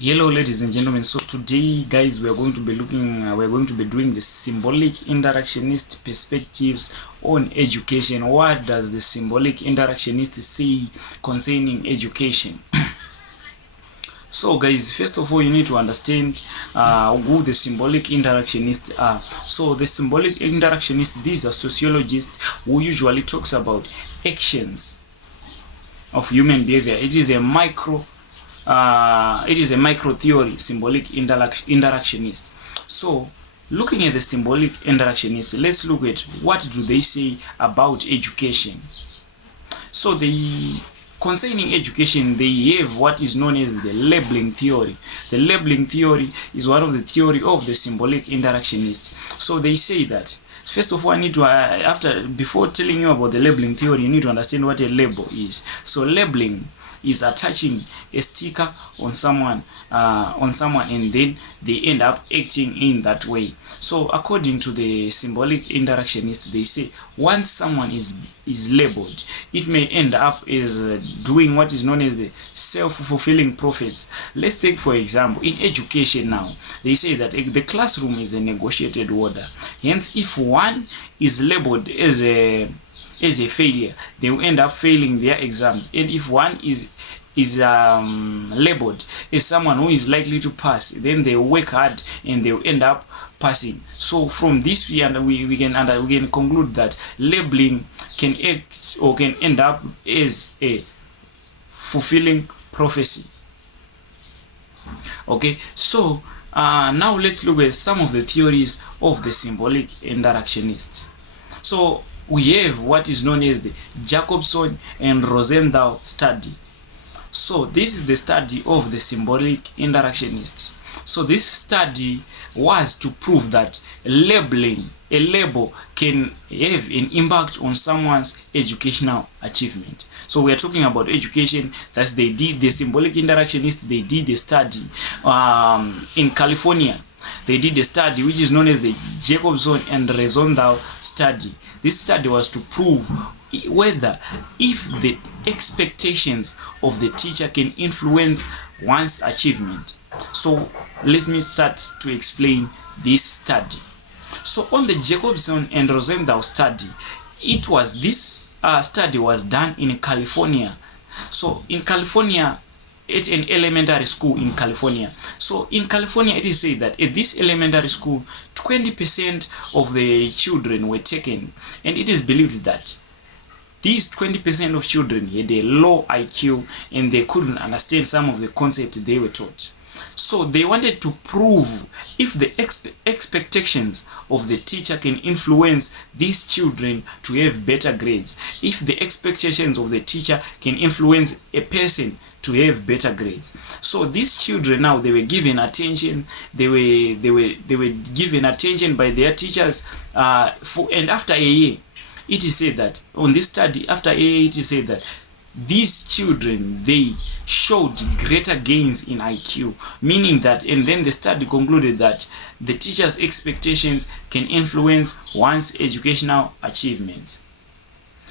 Hello ladies and gentlemen, so today guys we are going to be doing the symbolic interactionist perspectives on education. What does the symbolic interactionist say concerning education? So guys, first of all you need to understand who the symbolic interactionists are. So the symbolic interactionists, these are sociologists who usually talks about actions of human behavior. It is a micro theory, symbolic interactionist. So looking at the symbolic interactionist, let's look at what do they say about education. So concerning education, they have what is known as the labeling theory. The labeling theory is one of the theory of the symbolic interactionist. So they say that first of all, I need to before telling you about the labeling theory, you need to understand what a label is. So labeling is attaching a sticker on someone and then they end up acting in that way. So according to the symbolic interactionist, they say once someone is labeled, it may end up as doing what is known as the self-fulfilling prophets. Let's take for example in education now, they say that the classroom is a negotiated order. Hence, if one is labeled as a failure, they will end up failing their exams. And if one is labeled as someone who is likely to pass, then they work hard and they will end up passing. So from this we can conclude that labeling can act or can end up as a fulfilling prophecy. Okay, so now let's look at some of the theories of the symbolic interactionists. So we have what is known as the Jacobson and Rosenthal study. So this is the study of the symbolic interactionists. So this study was to prove that a label can have an impact on someone's educational achievement. So we are talking about education. That's the symbolic interactionists, they did a study in California. They did a study which is known as the Jacobson and Rosenthal study. This study was to prove whether if the expectations of the teacher can influence one's achievement. So let me start to explain this study. So on the Jacobson and Rosenthal study, this study was done in California. So in California, at an elementary school in California. So in California, it is said that at this elementary school, 20% of the children were taken, and it is believed that these 20% of children had a low IQ and they couldn't understand some of the concepts they were taught. So they wanted to prove if the expectations of the teacher can influence these children to have better grades, if the expectations of the teacher can influence a person to have better grades. So these children now, they were given attention. They were given attention by their teachers. And after a year, it is said that on this study, after a year, it is said that these children, they showed greater gains in IQ, meaning that, and then the study concluded that the teacher's expectations can influence one's educational achievements.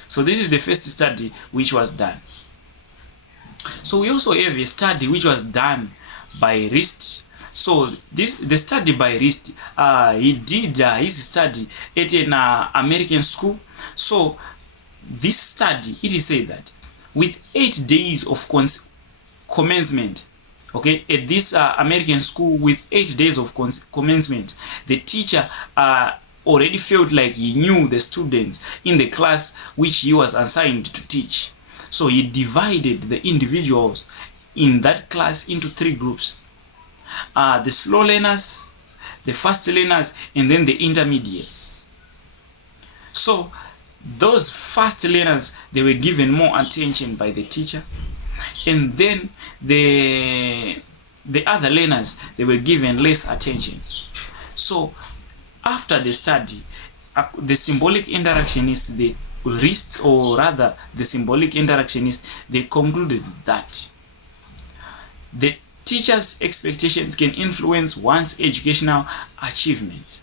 So this is the first study which was done. So we also have a study which was done by Rist. So the study by Rist, he did his study at an American school. So this study, it is said that with 8 days of commencement, okay, at this American school, with 8 days of commencement, the teacher already felt like he knew the students in the class which he was assigned to teach. So he divided the individuals in that class into 3 groups. The slow learners, the fast learners, and then the intermediates. So those fast learners, they were given more attention by the teacher, and then the other learners, they were given less attention. So after the study, the symbolic interactionists, the symbolic interactionists, they concluded that the teacher's expectations can influence one's educational achievements,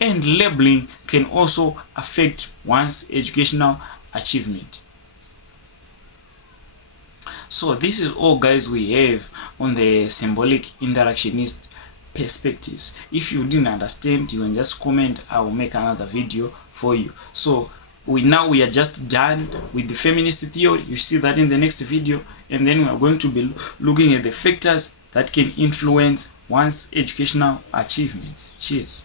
and labeling can also affect one's educational achievement. So this is all, guys, we have on the symbolic interactionist perspectives. If you didn't understand, you can just comment. I will make another video for you. So we are just done with the feminist theory. You see that in the next video, and then we are going to be looking at the factors that can influence one's educational achievements. Cheers.